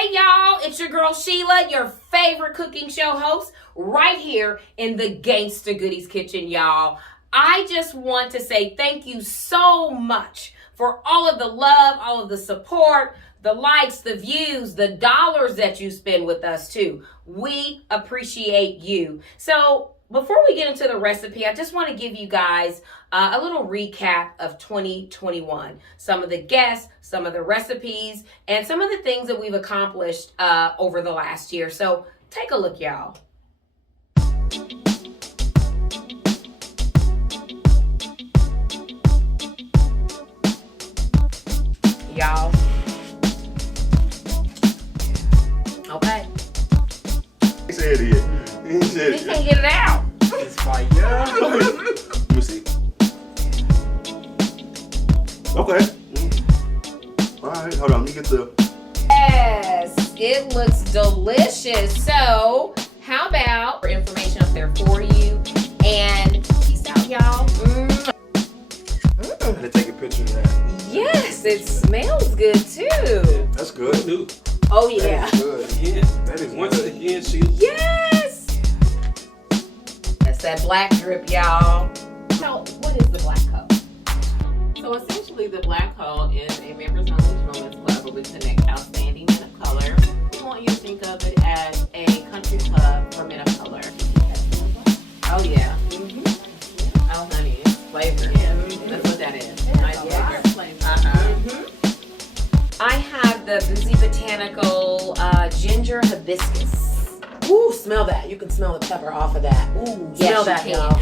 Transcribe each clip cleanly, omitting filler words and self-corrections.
Hey y'all, it's your girl Sheila, your favorite cooking show host, right here in the Gangsta Goodies kitchen, y'all. I just want to say thank you so much for all of the love, all of the support, the likes, the views, the dollars that you spend with us too. We appreciate you. So before we get into the recipe, I just want to give you guys a little recap of 2021. Some of the guests, some of the recipes, and some of the things that we've accomplished over the last year. So take a look, y'all. Y'all. Okay. He said it. He said He can't get it out. It's fire. Let me see. Okay. All right, hold on. Let me get the. Yes, it looks delicious. So, how about information up there for you? And peace out, y'all. I had to take a picture of that. Yes, it smells good too. That's good. New. Oh yeah. That is good. Again. That is Once good. again, Sheila. Yes. That's that black drip, y'all. So, what is the black color? So essentially, the Black Hole is a members-only gentlemen's club where we connect outstanding men of color. We want you to think of it as a country club for men of color. Oh yeah. Oh honey, it's flavor. That's what that is. Nice flavor. I have the Boozy Botanical Ginger Hibiscus. Ooh, smell that. You can smell the pepper off of that. Ooh, Yes, smell you that, y'all.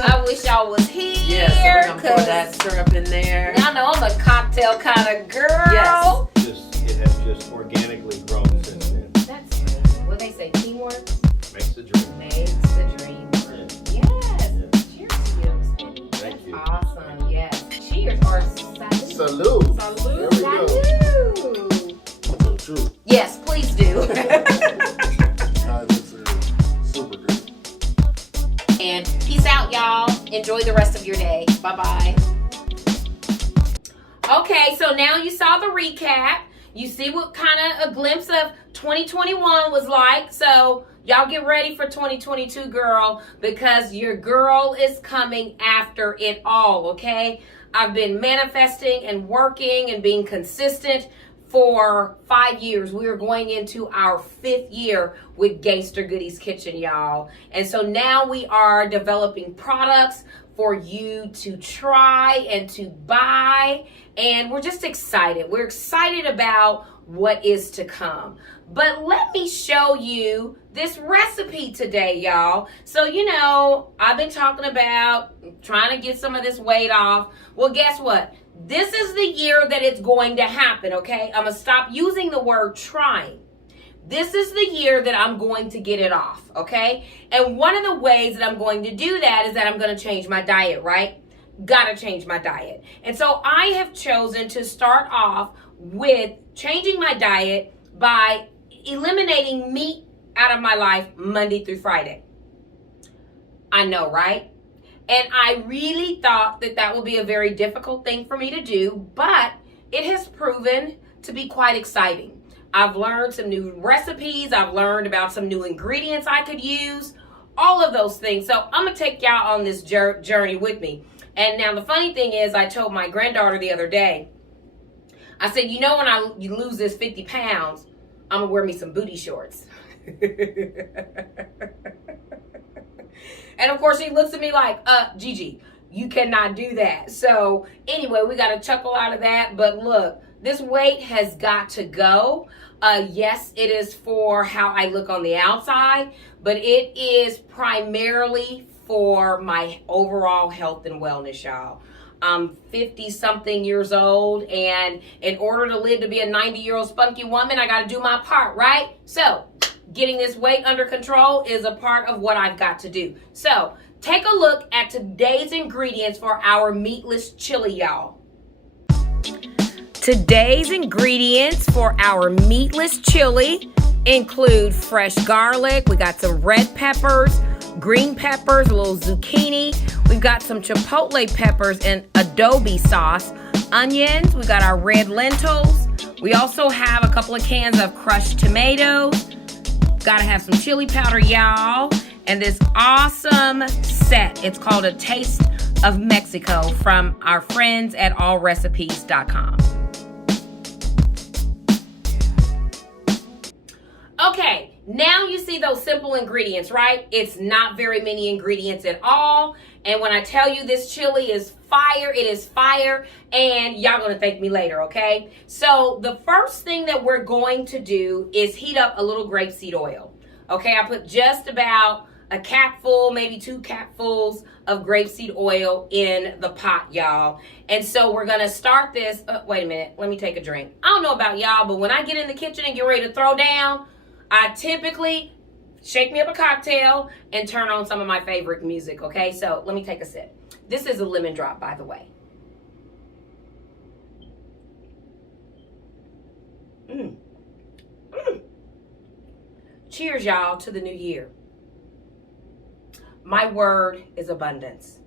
I wish y'all was here. Yeah, so we're gonna pour that syrup in there. Y'all know I'm a cocktail kind of girl. Yes. It has just organically grown since then. That's what they say. Teamwork Makes the dream. makes the dream work. Yes. Cheers to you. Thank you. Awesome. Yes. Cheers or salud. Salute. Salud. There we go. Salud. So true. Yes, please do. This is super good. And peace out, y'all. Enjoy the rest of your day. Bye-bye. Okay, so now you saw the recap. You see what kind of a glimpse of 2021 was like. So y'all get ready for 2022, girl, because your girl is coming after it all, okay? I've been manifesting and working and being consistent for 5 years. We are going into our 5th year with Gangsta Goodies Kitchen, y'all. And so now we are developing products for you to try and to buy. And we're just excited. We're excited about what is to come. But let me show you this recipe today, y'all. So, you know, I've been talking about trying to get some of this weight off. Well, guess what? This is the year that it's going to happen, okay? I'm going to stop using the word trying. This is the year that I'm going to get it off, okay? And one of the ways that I'm going to do that is that I'm going to change my diet, right? Gotta change my diet. And so I have chosen to start off with changing my diet by eliminating meat out of my life Monday through Friday. I know, right? And I really thought that that would be a very difficult thing for me to do, but it has proven to be quite exciting. I've learned some new recipes. I've learned about some new ingredients I could use, all of those things. So I'm going to take y'all on this journey with me. And now the funny thing is, I told my granddaughter the other day, I said, you know, when you lose this 50 pounds, I'm going to wear me some booty shorts. And of course, she looks at me like, Gigi, you cannot do that. So anyway, we got to chuckle out of that. But look, this weight has got to go. Yes, it is for how I look on the outside, but it is primarily for my overall health and wellness, y'all. I'm 50-something years old, and in order to live to be a 90-year-old spunky woman, I got to do my part, right? So getting this weight under control is a part of what I've got to do. So take a look at today's ingredients for our meatless chili, y'all. Today's ingredients for our meatless chili include fresh garlic. We got some red peppers, green peppers, a little zucchini. We've got some chipotle peppers and adobe sauce, onions. We got our red lentils. We also have a couple of cans of crushed tomatoes. Gotta have some chili powder, y'all. And this awesome set. It's called A Taste of Mexico from our friends at allrecipes.com. Okay, now you see those simple ingredients, right? It's not very many ingredients at all. And when I tell you this chili is fire, it is fire. And y'all gonna thank me later, okay? So the first thing that we're going to do is heat up a little grapeseed oil. Okay, I put just about a capful, maybe 2 capfuls of grapeseed oil in the pot, y'all. And so we're gonna start this. Wait a minute, let me take a drink. I don't know about y'all, but when I get in the kitchen and get ready to throw down, I typically shake me up a cocktail and turn on some of my favorite music, okay? So let me take a sip. This is a lemon drop, by the way. Cheers, y'all, to the new year. My word is abundance.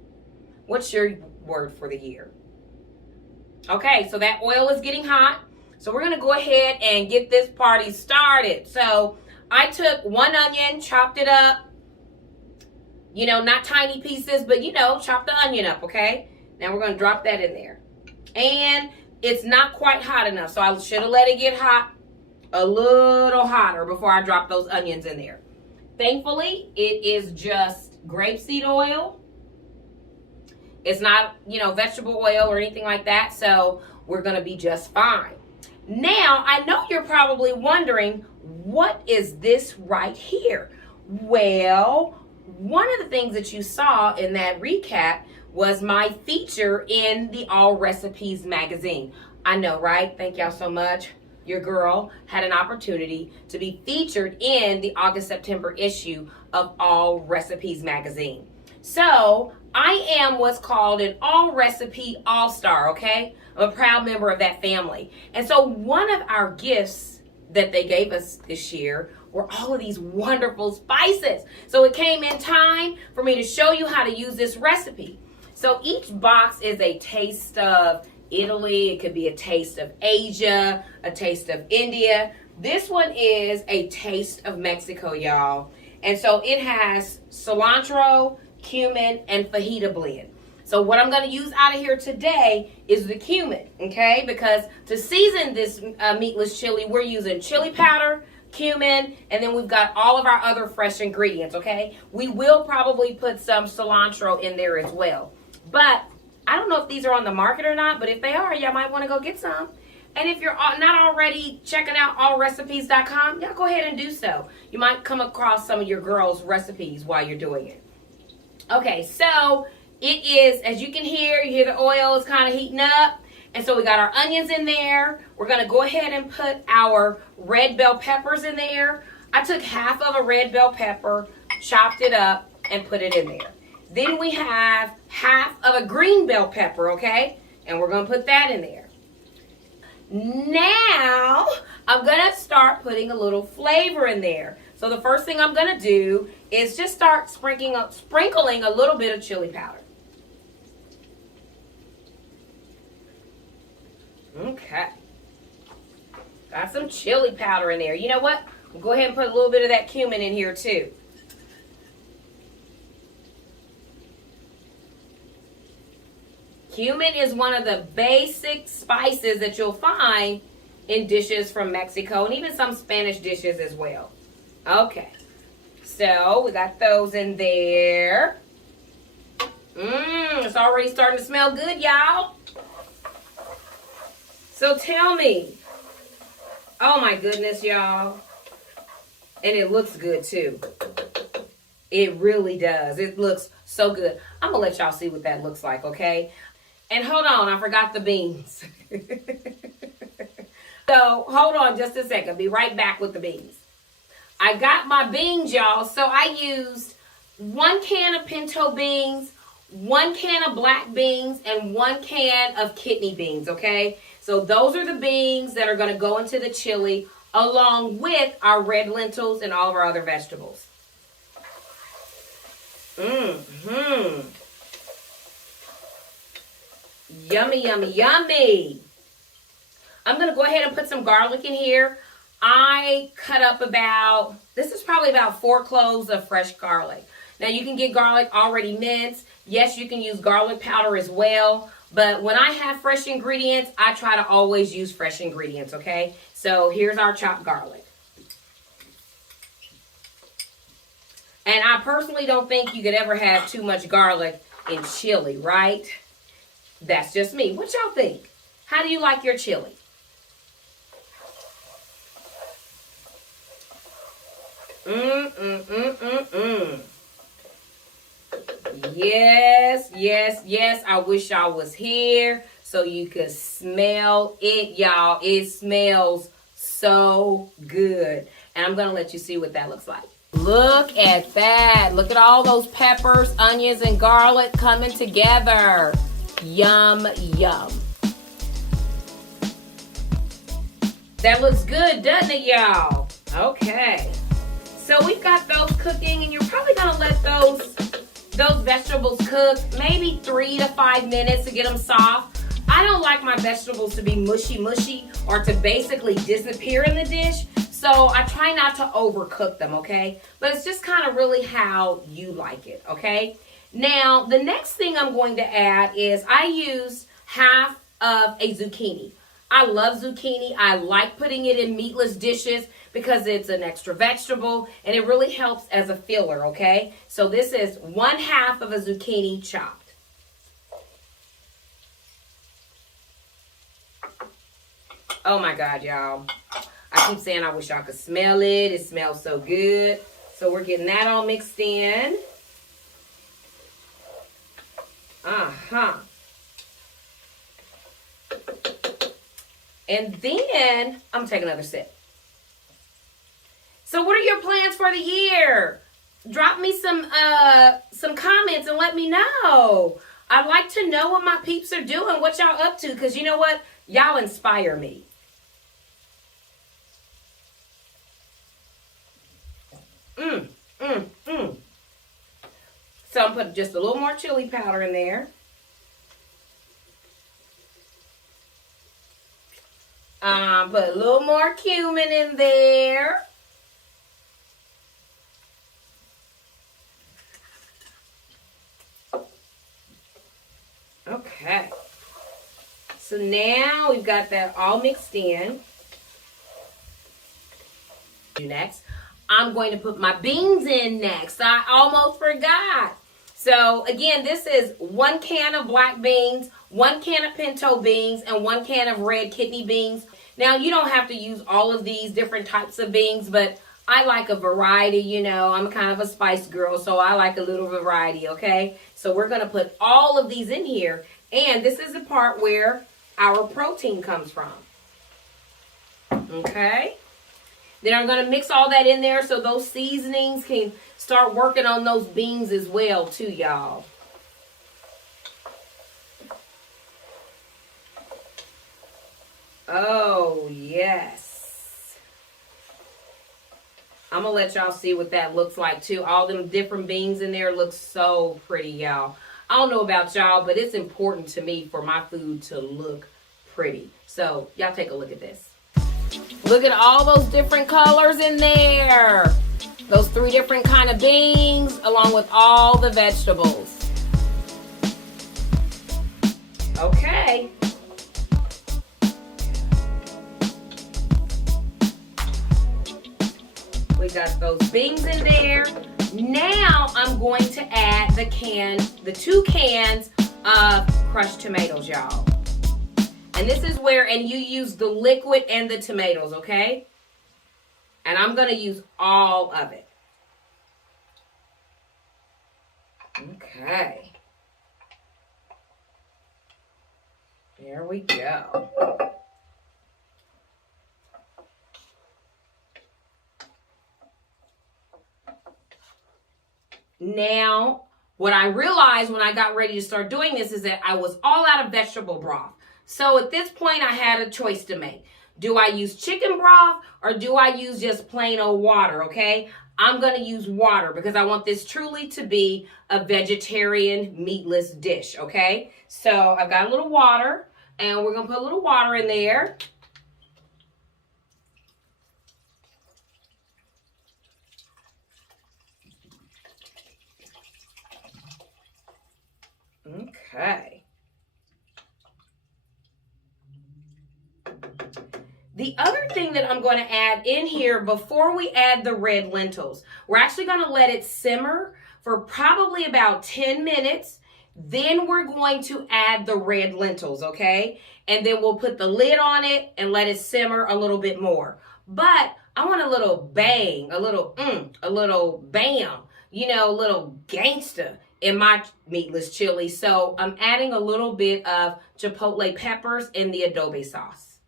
What's your word for the year? Okay, so that oil is getting hot. So we're going to go ahead and get this party started. So I took 1 onion, chopped it up. You know, not tiny pieces, but you know, chop the onion up, okay? Now we're going to drop that in there. And it's not quite hot enough, so I should have let it get hot a little hotter before I drop those onions in there. Thankfully, it is just grapeseed oil. It's not, you know, vegetable oil or anything like that, so we're going to be just fine. Now, I know you're probably wondering, what is this right here? Well, one of the things that you saw in that recap was my feature in the All Recipes magazine. I know, right? Thank y'all so much. Your girl had an opportunity to be featured in the August-September issue of All Recipes magazine. So, I am what's called an All Recipe All-Star, okay? I'm a proud member of that family. And so one of our gifts that they gave us this year were all of these wonderful spices. So it came in time for me to show you how to use this recipe. So each box is a taste of Italy. It could be a taste of Asia, a taste of India. This one is a taste of Mexico, y'all. And so it has cilantro, cumin, and fajita blend. So what I'm going to use out of here today is the cumin, okay? Because to season this meatless chili, we're using chili powder, cumin, and then we've got all of our other fresh ingredients, okay? We will probably put some cilantro in there as well. But I don't know if these are on the market or not, but if they are, y'all might want to go get some. And if you're not already checking out allrecipes.com, y'all go ahead and do so. You might come across some of your girls' recipes while you're doing it. Okay, so it is, as you can hear, you hear the oil is kind of heating up. And so we got our onions in there. We're going to go ahead and put our red bell peppers in there. I took half of a red bell pepper, chopped it up, and put it in there. Then we have half of a green bell pepper, okay? And we're going to put that in there. Now, I'm going to start putting a little flavor in there. So the first thing I'm going to do is just start sprinkling a little bit of chili powder. Okay. Got some chili powder in there. You know what? We'll go ahead and put a little bit of that cumin in here too. Cumin is one of the basic spices that you'll find in dishes from Mexico and even some Spanish dishes as well. Okay, so we got those in there. It's already starting to smell good, y'all. So tell me, oh my goodness, y'all. And it looks good too. It really does. It looks so good. I'm gonna let y'all see what that looks like, okay? And hold on, I forgot the beans. So hold on just a second. Be right back with the beans. I got my beans, y'all. So I used 1 can of pinto beans, 1 can of black beans, and 1 can of kidney beans, okay? So those are the beans that are going to go into the chili along with our red lentils and all of our other vegetables. Yummy, yummy, yummy. I'm going to go ahead and put some garlic in here. I cut up this is probably about 4 cloves of fresh garlic. Now you can get garlic already minced. Yes, you can use garlic powder as well. But when I have fresh ingredients, I try to always use fresh ingredients, okay? So here's our chopped garlic. And I personally don't think you could ever have too much garlic in chili, right? That's just me. What y'all think? How do you like your chili? Yes, yes, yes. I wish I was here so you could smell it, y'all. It smells so good. And I'm going to let you see what that looks like. Look at that. Look at all those peppers, onions, and garlic coming together. Yum, yum. That looks good, doesn't it, y'all? Okay. So we've got those cooking, and you're probably going to let those vegetables cook maybe 3 to 5 minutes to get them soft. I don't like my vegetables to be mushy or to basically disappear in the dish. So I try not to overcook them, okay? But it's just kind of really how you like it, okay? Now, the next thing I'm going to add is I use half of a zucchini. I love zucchini. I like putting it in meatless dishes because it's an extra vegetable and it really helps as a filler, okay? So this is 1/2 of a zucchini chopped. Oh my God, y'all. I keep saying I wish y'all could smell it. It smells so good. So we're getting that all mixed in. And then, I'm taking another sip. So what are your plans for the year? Drop me some comments and let me know. I'd like to know what my peeps are doing, what y'all up to, because you know what? Y'all inspire me. So I'm putting just a little more chili powder in there. Put a little more cumin in there. Okay. So now we've got that all mixed in. Next, I'm going to put my beans in next. I almost forgot. So again, this is 1 can of black beans, 1 can of pinto beans, and 1 can of red kidney beans. Now, you don't have to use all of these different types of beans, but I like a variety, you know. I'm kind of a spice girl, so I like a little variety, okay? So we're going to put all of these in here, and this is the part where our protein comes from. Okay? Then I'm going to mix all that in there so those seasonings can start working on those beans as well, too, y'all. Oh, yes. I'm going to let y'all see what that looks like, too. All them different beans in there look so pretty, y'all. I don't know about y'all, but it's important to me for my food to look pretty. So, y'all take a look at this. Look at all those different colors in there. Those 3 different kind of beans, along with all the vegetables. Okay. We got those beans in there. Now I'm going to add the 2 cans of crushed tomatoes, y'all. And this is where, and you use the liquid and the tomatoes, okay? And I'm going to use all of it. Okay. There we go. Now, what I realized when I got ready to start doing this is that I was all out of vegetable broth. So at this point, I had a choice to make. Do I use chicken broth or do I use just plain old water, okay? I'm going to use water because I want this truly to be a vegetarian meatless dish, okay? So I've got a little water and we're going to put a little water in there. Okay. The other thing that I'm going to add in here before we add the red lentils, we're actually going to let it simmer for probably about 10 minutes. Then we're going to add the red lentils, okay? And then we'll put the lid on it and let it simmer a little bit more. But I want a little bang, a little bam, you know, a little gangsta in my meatless chili. So I'm adding a little bit of chipotle peppers in the adobe sauce.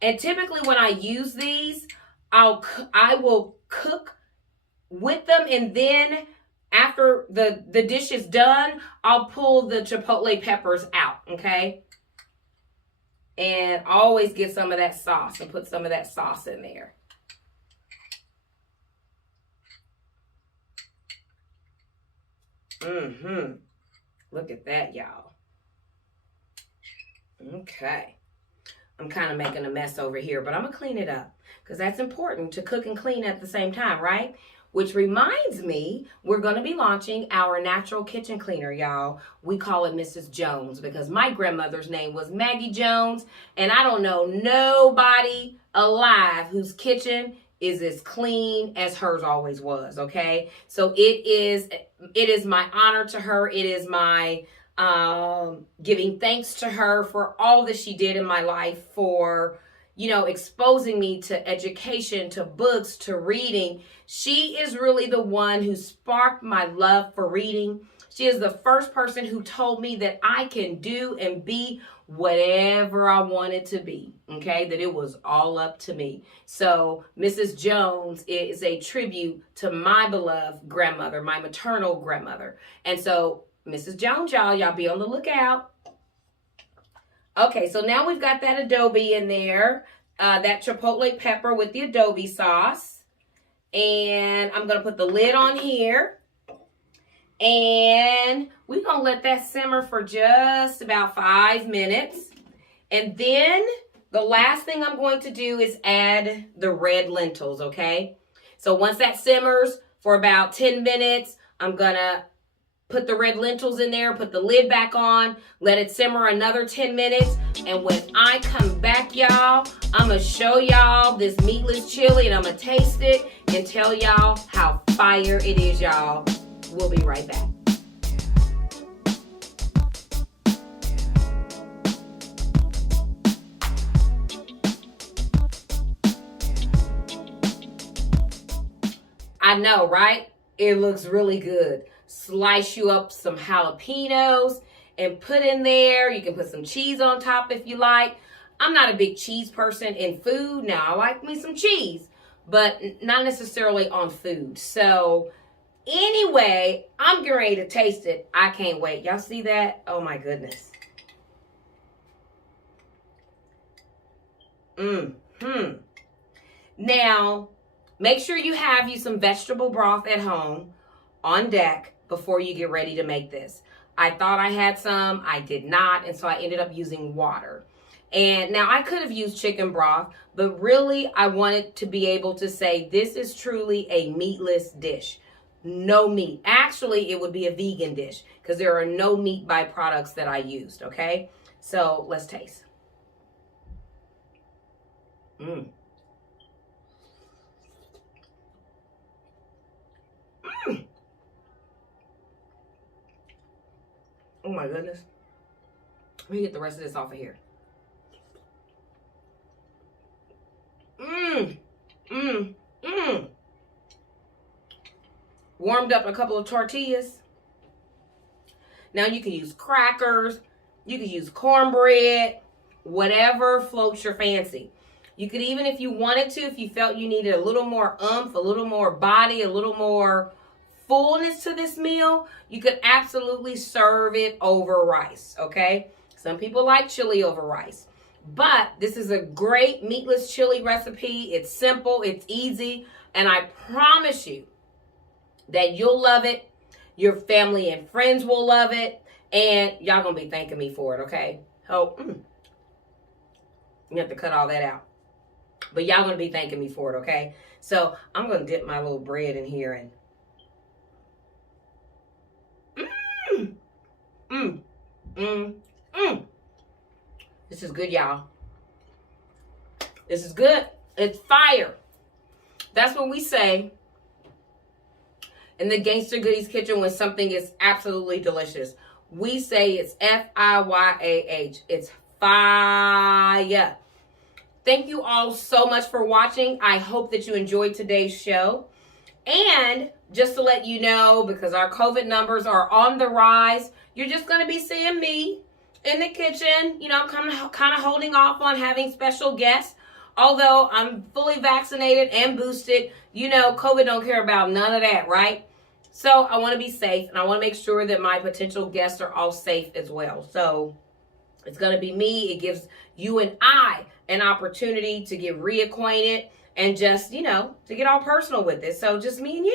And typically when I use these, I will cook with them, and then after the dish is done, I'll pull the chipotle peppers out, okay? And always get some of that sauce and put some of that sauce in there. Look at that, y'all. Okay. I'm kind of making a mess over here, but I'm going to clean it up because that's important to cook and clean at the same time, right? Which reminds me, we're going to be launching our natural kitchen cleaner, y'all. We call it Mrs. Jones because my grandmother's name was Maggie Jones, and I don't know nobody alive whose kitchen is as clean as hers always was, okay? So it is my honor to her. It is my giving thanks to her for all that she did in my life, for, you know, exposing me to education, to books, to reading. She is really the one who sparked my love for reading. She is the first person who told me that I can do and be whatever I wanted to be, okay? That it was all up to me. So Mrs. Jones is a tribute to my beloved grandmother, my maternal grandmother. And so Mrs. Jones, y'all be on the lookout. Okay, so now we've got that adobe in there, that chipotle pepper with the adobe sauce. And I'm going to put the lid on here. And we're going to let that simmer for just about 5 minutes. And then the last thing I'm going to do is add the red lentils, okay? So once that simmers for about 10 minutes, I'm going to put the red lentils in there, put the lid back on, let it simmer another 10 minutes. And when I come back, y'all, I'm going to show y'all this meatless chili, and I'm going to taste it and tell y'all how fire it is, y'all. We'll be right back. I know, right? It looks really good. Slice you up some jalapenos and put in there. You can put some cheese on top if you like. I'm not a big cheese person in food. Now, I like me some cheese, but not necessarily on food. So anyway, I'm getting ready to taste it. I can't wait. Y'all see that? Oh my goodness. Now, make sure you have you some vegetable broth at home on deck before you get ready to make this. I thought I had some, I did not, and so I ended up using water. And now I could have used chicken broth, but really I wanted to be able to say this is truly a meatless dish. No meat. Actually, it would be a vegan dish because there are no meat byproducts that I used, okay? So let's taste. Oh my goodness. Let me get the rest of this off of here. Warmed up a couple of tortillas. Now you can use crackers. You can use cornbread. Whatever floats your fancy. You could even, if you wanted to, if you felt you needed a little more oomph, a little more body, a little more fullness to this meal, you could absolutely serve it over rice, okay? Some people like chili over rice. But this is a great meatless chili recipe. It's simple, it's easy, and I promise you that you'll love it. Your family and friends will love it, and y'all gonna be thanking me for it, okay? Oh, you have to cut all that out. But y'all gonna be thanking me for it, okay? So I'm gonna dip my little bread in here and This is good, y'all. This is good. It's fire. That's what we say in the Gangster Goodies kitchen when something is absolutely delicious. We say it's F-I-Y-A-H. It's fire. Thank you all so much for watching. I hope that you enjoyed today's show. And just to let you know, because our COVID numbers are on the rise, you're just going to be seeing me in the kitchen. You know, I'm kind of holding off on having special guests. Although I'm fully vaccinated and boosted, you know, COVID don't care about none of that, right? So I want to be safe, and I want to make sure that my potential guests are all safe as well. So it's going to be me. It gives you and I an opportunity to get reacquainted and just, you know, to get all personal with it. So just me and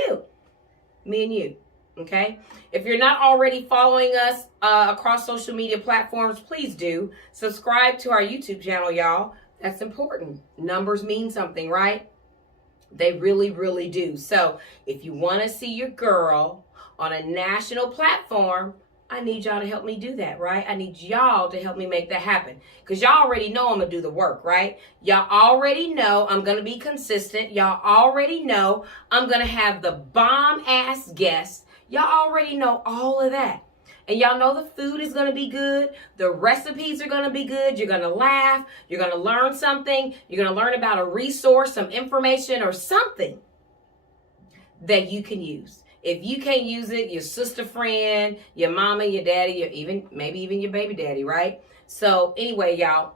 you, okay? If you're not already following us across social media platforms, please do. Subscribe to our YouTube channel, y'all. That's important. Numbers mean something, right? They really, really do. So if you want to see your girl on a national platform, I need y'all to help me do that, right? I need y'all to help me make that happen. Because y'all already know I'm going to do the work, right? Y'all already know I'm going to be consistent. Y'all already know I'm going to have the bomb-ass guests. Y'all already know all of that. And y'all know the food is going to be good. The recipes are going to be good. You're going to laugh. You're going to learn something. You're going to learn about a resource, some information, or something that you can use. If you can't use it, your sister friend, your mama, your daddy, maybe even your baby daddy, right? So anyway, y'all,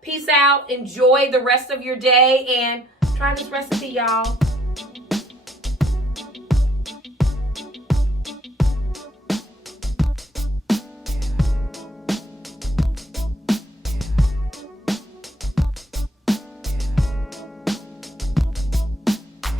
peace out. Enjoy the rest of your day and try this recipe, y'all.